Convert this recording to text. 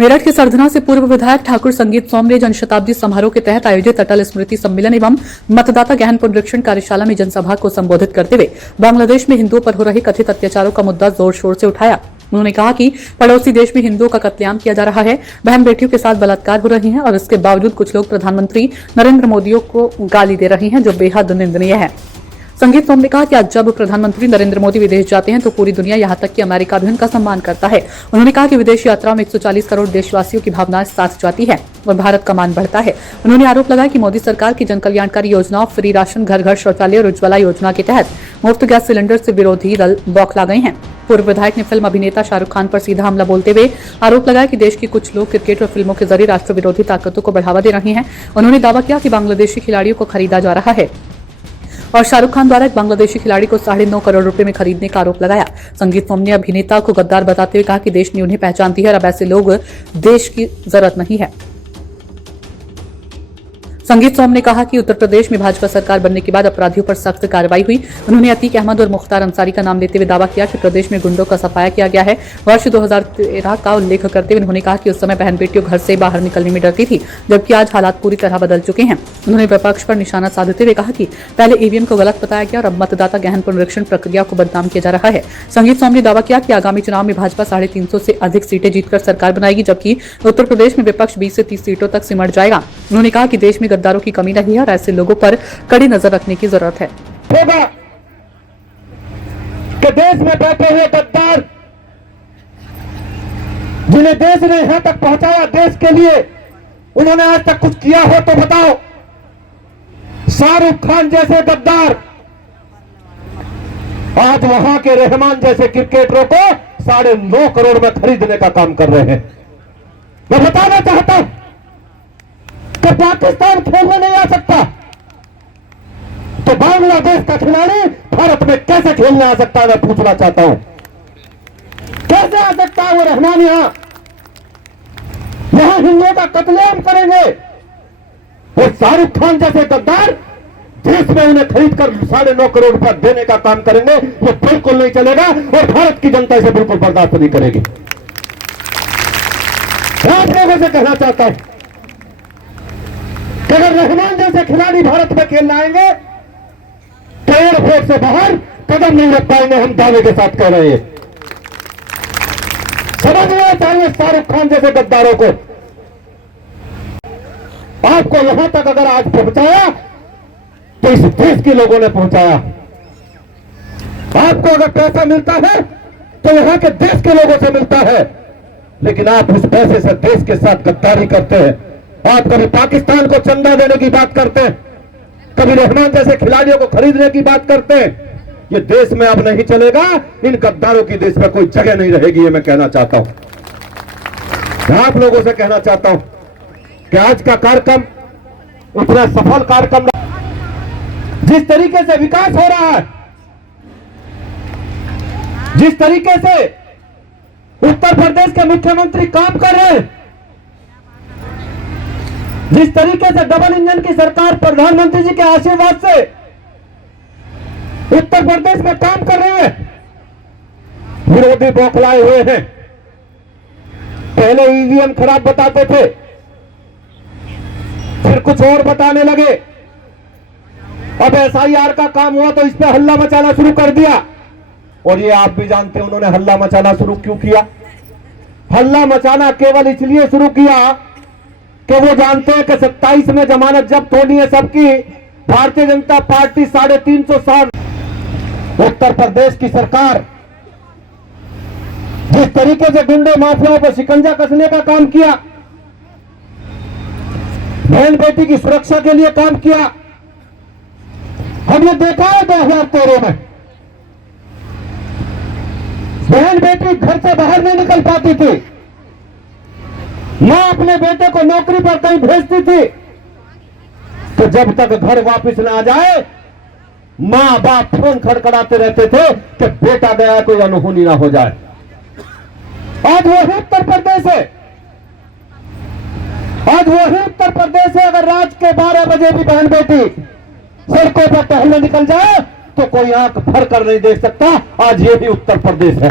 मेरठ के सरधना से पूर्व विधायक ठाकुर संगीत सोम ने जनशताब्दी समारोह के तहत आयोजित अटल स्मृति सम्मेलन एवं मतदाता गहन पुनरीक्षण कार्यशाला में जनसभा को संबोधित करते हुए बांग्लादेश में हिंदुओं पर हो रहे कथित अत्याचारों का मुद्दा जोर शोर से उठाया। उन्होंने कहा कि पड़ोसी देश में हिंदुओं का कत्लेआम किया जा रहा है, बहन बेटियों के साथ बलात्कार हो रही हैं और इसके बावजूद कुछ लोग प्रधानमंत्री नरेंद्र मोदी को गाली दे रहे हैं, जो बेहद निंदनीय है। संगीत सोम ने कहा कि आज जब प्रधानमंत्री नरेंद्र मोदी विदेश जाते हैं तो पूरी दुनिया यहां तक कि अमेरिका भी उनका सम्मान करता है। उन्होंने कहा कि विदेश यात्रा में 140 करोड़ देशवासियों की भावनाएं साथ जाती है और भारत का मान बढ़ता है। उन्होंने आरोप लगाया कि मोदी सरकार की जनकल्याणकारी योजनाओं, फ्री राशन, घर घर शौचालय और उज्ज्वला योजना के तहत मुफ्त गैस सिलेंडर से विरोधी दल बौखला गए हैं। पूर्व विधायक ने फिल्म अभिनेता शाहरुख खान पर सीधा हमला बोलते हुए आरोप लगाया कि देश के कुछ लोग क्रिकेट और फिल्मों के जरिए राष्ट्र विरोधी ताकतों को बढ़ावा दे रहे हैं। उन्होंने दावा किया कि बांग्लादेशी खिलाड़ियों को खरीदा जा रहा है और शाहरुख खान द्वारा एक बांग्लादेशी खिलाड़ी को 9.5 करोड़ रुपए में खरीदने का आरोप लगाया। संगीत सोम ने अभिनेता को गद्दार बताते हुए कहा कि देश ने उन्हें पहचानती है और अब ऐसे लोग देश की जरूरत नहीं है। संगीत सोम ने कहा कि उत्तर प्रदेश में भाजपा सरकार बनने के बाद अपराधियों पर सख्त कार्रवाई हुई। उन्होंने अतीक अहमद और मुख्तार अंसारी का नाम लेते हुए दावा किया कि प्रदेश में गुंडों का सफाया किया गया है। वर्ष 2013 का उल्लेख करते हुए उन्होंने कहा कि उस समय बहन बेटियों घर से बाहर निकलने में डरती थी, जबकि आज हालात पूरी तरह बदल चुके हैं। उन्होंने विपक्ष पर निशाना साधते हुए कहा कि पहले ईवीएम को गलत बताया गया और अब मतदाता गहन पुनरीक्षण प्रक्रिया को बदनाम किया जा रहा है। संगीत सोम ने दावा किया कि आगामी चुनाव में भाजपा 350 से अधिक सीटें जीतकर सरकार बनाएगी, जबकि उत्तर प्रदेश में विपक्ष 20 से 30 सीटों तक सिमट जाएगा। उन्होंने कहा कि देश में गद्दारों की कमी नहीं है और ऐसे लोगों पर कड़ी नजर रखने की जरूरत है। होगा कि देश में बैठे हुए गद्दार जिन्हें देश ने यहां तक पहुंचाया, देश के लिए उन्होंने आज तक कुछ किया हो तो बताओ। शाहरुख खान जैसे गद्दार आज वहां के रहमान जैसे क्रिकेटरों को 9.5 करोड़ में खरीदने का काम कर रहे हैं। मैं बताना चाहता हूं कि पाकिस्तान खेलने नहीं आ सकता तो बांग्लादेश का खिलाड़ी भारत में कैसे खेलने आ सकता है, मैं पूछना चाहता हूं। कैसे आ सकता है वो रहमान यहां हिंदुओं का कत्लेआम करेंगे। वो शाहरुख खान जैसे गद्दार देश में उन्हें खरीद कर 9.5 करोड़ रुपया देने का काम करेंगे, वो बिल्कुल नहीं चलेगा और भारत की जनता इसे बिल्कुल बर्दाश्त नहीं करेगी। मैं आप लोगों से कहना चाहता हूं कि अगर रहमान जैसे खिलाड़ी भारत में खेलने आएंगे तो एयरपोर्ट से बाहर कदम नहीं रख पाएंगे, हम दावे के साथ कह रहे हैं। समझना चाहिए शाहरुख खान जैसे गद्दारों को। आपको यहां तक अगर आज पहुंचाया तो इस देश के लोगों ने पहुंचाया। आपको अगर पैसा मिलता है तो यहां के देश के लोगों से मिलता है, लेकिन आप उस पैसे से देश के साथ गद्दारी करते हैं। आप कभी पाकिस्तान को चंदा देने की बात करते हैं, कभी रहमान जैसे खिलाड़ियों को खरीदने की बात करते हैं। ये देश में अब नहीं चलेगा, इन गद्दारों की देश में कोई जगह नहीं रहेगी, ये मैं कहना चाहता हूं। मैं आप लोगों से कहना चाहता हूं कि आज का कार्यक्रम इतना सफल कार्यक्रम, जिस तरीके से विकास हो रहा है, जिस तरीके से उत्तर प्रदेश के मुख्यमंत्री काम कर रहे हैं, जिस तरीके से डबल इंजन की सरकार प्रधानमंत्री जी के आशीर्वाद से उत्तर प्रदेश में काम कर रहे हैं, विरोधी बौखलाए हुए हैं। पहले ईवीएम खराब बताते थे, फिर कुछ और बताने लगे, अब एसआईआर का काम हुआ तो इस पे हल्ला मचाना शुरू कर दिया। और ये आप भी जानते हैं उन्होंने हल्ला मचाना शुरू क्यों किया। हल्ला मचाना केवल इसलिए शुरू किया कि वो जानते हैं कि 27 में जमानत जब्त होनी है सबकी। भारतीय जनता पार्टी 350 साल उत्तर प्रदेश की सरकार जिस तरीके से गुंडे माफियाओं पर शिकंजा कसने का काम किया, बहन बेटी की सुरक्षा के लिए काम किया, हमने देखा है 2013 में बहन बेटी घर से बाहर नहीं निकल पाती थी, मां अपने बेटे को नौकरी पर कहीं भेजती थी तो जब तक घर वापस ना आ जाए मां बाप फोन खड़खड़ाते रहते थे कि बेटा गया, कोई अनहोनी ना हो जाए। आज वही उत्तर प्रदेश है, आज वही उत्तर प्रदेश है। अगर रात के 12 बजे भी बहन बेटी सड़कों पर टहलने निकल जाए तो कोई आंख भर कर नहीं देख सकता। आज ये भी उत्तर प्रदेश है।